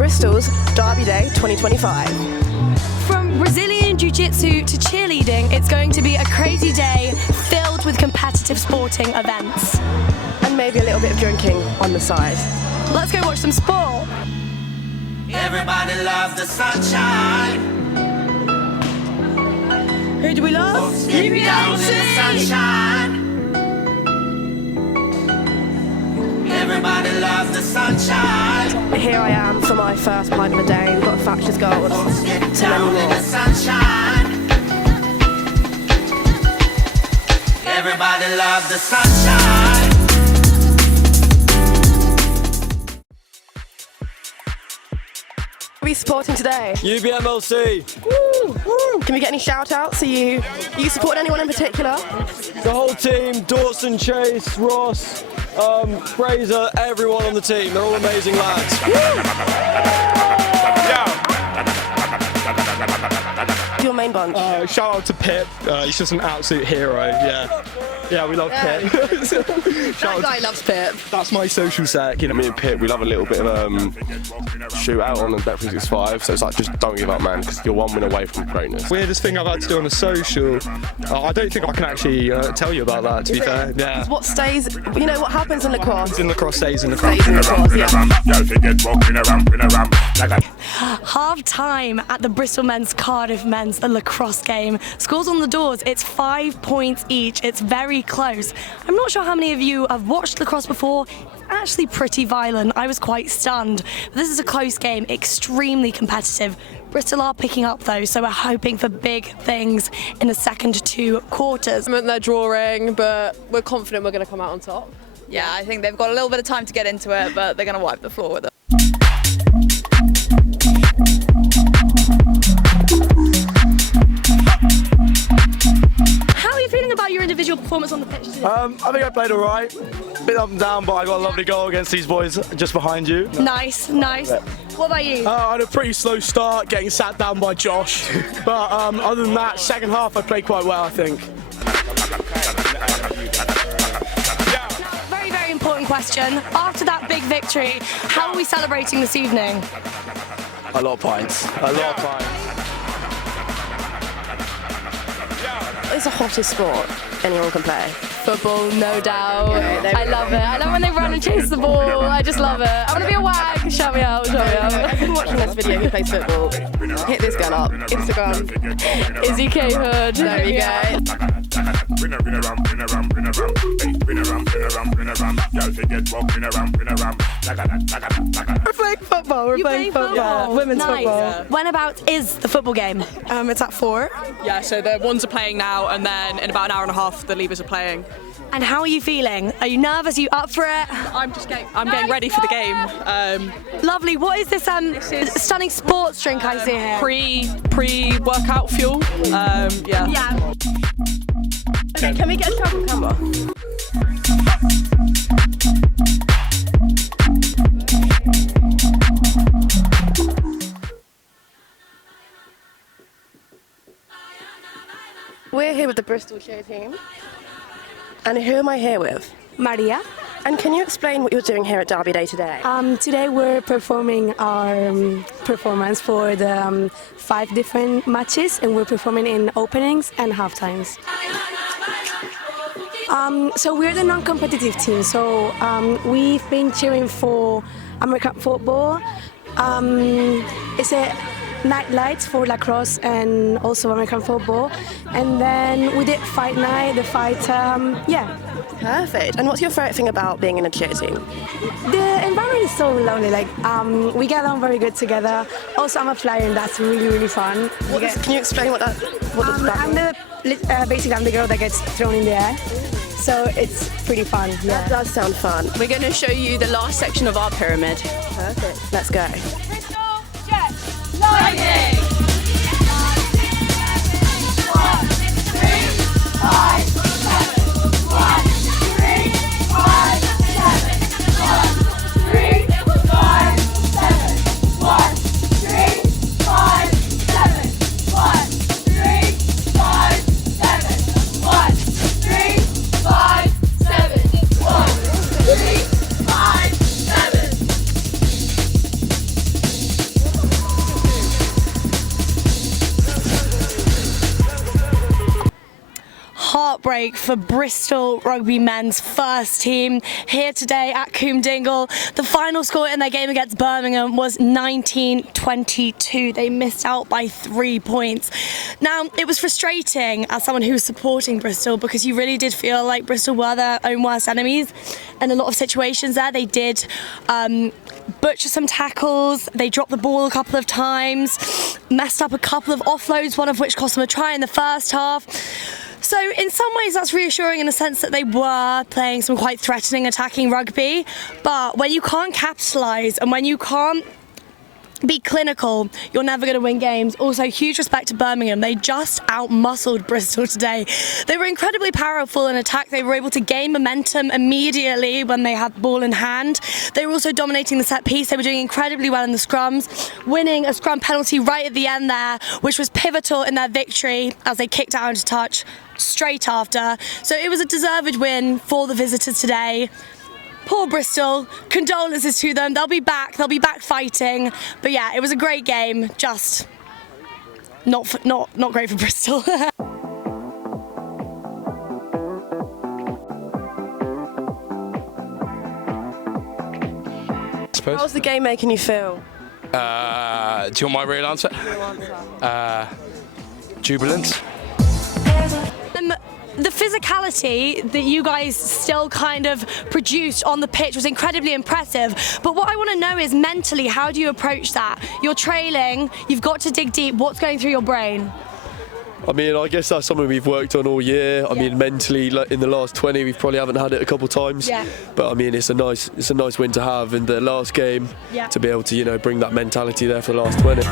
Bristol's Derby Day 2025. From Brazilian Jiu-Jitsu to cheerleading, it's going to be a crazy day filled with competitive sporting events. And maybe a little bit of drinking on the side. Let's go watch some sport. Everybody loves the sunshine. Who do we love? Get down in the sunshine. Everybody loves the sunshine. Here I am for my first pint of the day. We've got Thatcher's Gold. Get down in the sunshine. Everybody loves the sunshine. What are we supporting today? UBMLC. Woo, woo. Can we get any shout outs? Are you support anyone in particular? The whole team, Dawson, Chase, Ross, Fraser, everyone on the team. They're all amazing lads. Your main bunch? Shout out to Pip. He's just an absolute hero. Yeah, we love Pip. That guy loves Pip. That's my social set. You know, Me and Pip, we love a little bit of shootout on the Bet365, so it's like, just don't give up, man, because you're one win away from greatness. weirdest thing I've had to do on a social. I don't think I can actually tell you about that, to be fair. Yeah. What stays, what happens in lacrosse? In lacrosse stays in lacrosse. Stays in lacrosse, yeah. Half time at the Bristol men's Cardiff men's lacrosse game. Scores on the doors, it's 5 points each. It's very close. I'm not sure how many of you have watched lacrosse before. It's actually pretty violent. I was quite stunned. But this is a close game, extremely competitive. Bristol are picking up though, so we're hoping for big things in the second 2 quarters. They're drawing, but we're confident we're going to come out on top. Yeah, I think they've got a little bit of time to get into it, but they're going to wipe the floor with it. How are you feeling about your individual performance on the pitch today? I think I played all right. Bit up and down, but I got a lovely goal against these boys just behind you. Nice. What about you? I had a pretty slow start, getting sat down by Josh. But other than that, second half I played quite well, I think. Very, very important question. After that big victory, how are we celebrating this evening? A lot of pints. It's the hottest sport anyone can play. Football, no doubt. I love it. I love when they run and chase the ball. I just love it. I want to be a wag. Shout me out. I've been watching this video. He plays football. Hit this girl up. Instagram. Izzy K Hood. There we go. We're playing football. We're playing football. Women's Nice. football. When about is the football game? It's at 4. Yeah, so the ones are playing now, and then in about an hour and a half, the leavers are playing. And how are you feeling? Are you nervous? Are you up for it? I'm getting ready for the game. Lovely. What is this stunning sports drink I see here? Pre-workout fuel. Yeah. Okay, can we get a shot from camera? We're here with the Bristol cheer team. And who am I here with? Maria. And can you explain what you're doing here at Derby Day today? Today we're performing our performance for the 5 different matches, and we're performing in openings and halftimes. So we're the non-competitive team, so we've been cheering for American football. It's a night lights for lacrosse and also American football, and then we did fight night, the fight, Perfect. And what's your favourite thing about being in a cheer team? The environment is so lovely, we get along very good together. Also I'm a flyer and that's really, really fun. Can you explain what does that mean? Basically I'm the girl that gets thrown in the air, so it's pretty fun. Yeah. That does sound fun. We're going to show you the last section of our pyramid. Perfect. Let's go. Lightning! 1, 3, 5, 7. 1, 3, 5, 7. 1, 3, 5, 7. 1, 3, 5, 7. 1, 3, 5, 7. 1, 3, 5, 7. 1, 3, 5, 7. heartbreak for Bristol Rugby men's first team here today at Coombe Dingle. The final score in their game against Birmingham was 19-22. They missed out by 3 points. Now, it was frustrating as someone who was supporting Bristol because you really did feel like Bristol were their own worst enemies in a lot of situations there. They did butcher some tackles, they dropped the ball a couple of times, messed up a couple of offloads, one of which cost them a try in the first half. So in some ways that's reassuring in the sense that they were playing some quite threatening attacking rugby, but when you can't capitalise and when you can't be clinical, you're never going to win games. Also, huge respect to Birmingham. They just out-muscled Bristol today. They were incredibly powerful in attack. They were able to gain momentum immediately when they had the ball in hand. They were also dominating the set piece. They were doing incredibly well in the scrums, winning a scrum penalty right at the end there, which was pivotal in their victory as they kicked out into touch straight after. So it was a deserved win for the visitors today. Poor Bristol, condolences to them. They'll be back fighting. But yeah, it was a great game, just not great for Bristol. How's the game making you feel? Do you want my real answer? Jubilant. The physicality that you guys still kind of produced on the pitch was incredibly impressive. But what I want to know is mentally, how do you approach that? You're trailing, you've got to dig deep. What's going through your brain? I mean, I guess that's something we've worked on all year. I mean, mentally, like, in the last 20, we probably haven't had it a couple of times. Yeah. But I mean, it's a nice win to have in the last game, to be able to, you know, bring that mentality there for the last 20.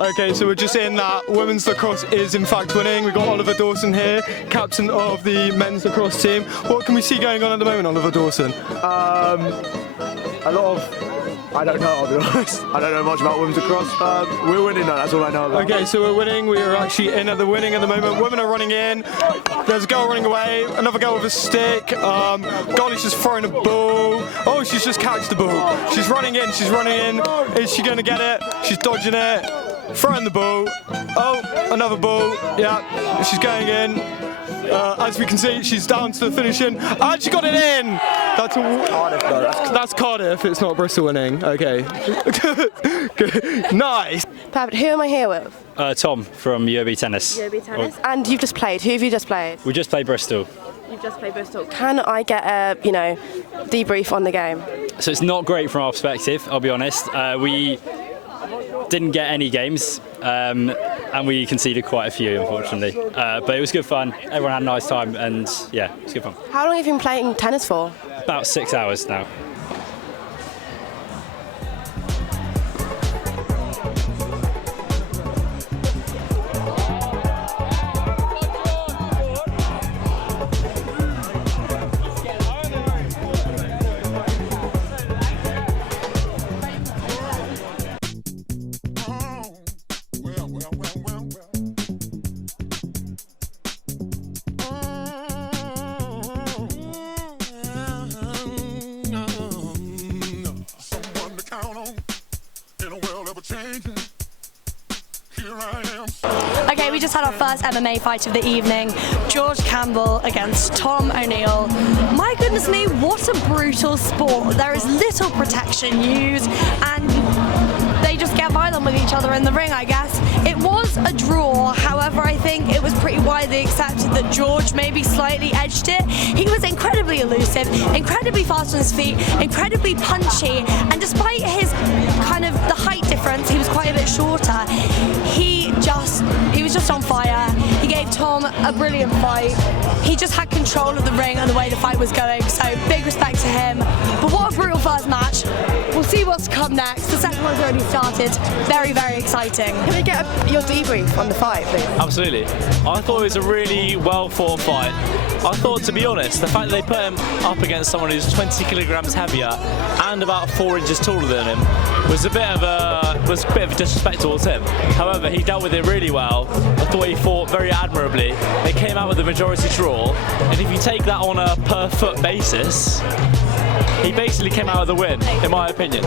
Okay, so we're just saying that women's lacrosse is in fact winning. We've got Oliver Dawson here, captain of the men's lacrosse team. What can we see going on at the moment, Oliver Dawson? A lot of, I don't know, I'll be honest. I don't know much about women's lacrosse. We're winning though, that's all I know about. Okay, so we're winning. We are actually in at the winning at the moment. Women are running in. There's a girl running away, another girl with a stick. Gollie's just throwing a ball. Oh, she's just catched the ball. She's running in. Is she going to get it? She's dodging it. Throwing the ball. Oh, another ball. Yeah, she's going in. As we can see, she's down to the finishing. And she got it in! That's Cardiff, it's not Bristol winning. Okay. Nice. Perfect. Who am I here with? Tom from UOB Tennis. UOB Tennis. And you've just played. Who have you just played? We just played Bristol. You've just played Bristol. Can I get a, debrief on the game? So it's not great from our perspective, I'll be honest. We didn't get any games, and we conceded quite a few, unfortunately. But it was good fun. Everyone had a nice time, and yeah, it was good fun. How long have you been playing tennis for? About 6 hours now. Okay, we just had our first MMA fight of the evening. George Campbell against Tom O'Neill. My goodness me, what a brutal sport. There is little protection used and they just get violent with each other in the ring, I guess. It was a draw, however, I think it was pretty widely accepted that George maybe slightly edged it. He was incredibly elusive, incredibly fast on his feet, incredibly punchy, and despite his kind of the height difference, he was quite a bit shorter. He was just on fire. He gave Tom a brilliant fight. He just had control of the ring and the way the fight was going, so big respect to him. But what a brutal first match. We'll see what's to come next. The second one's already started. Very, very exciting. Can we get your debrief on the fight, please? Absolutely. I thought it was a really well fought fight. I thought, to be honest, the fact that they put him up against someone who's 20 kilograms heavier and about 4 inches taller than him was a bit of a disrespect towards him. However, he dealt with it really well. I thought he fought very admirably. They came out with a majority draw, and if you take that on a per foot basis, he basically came out with a win, in my opinion.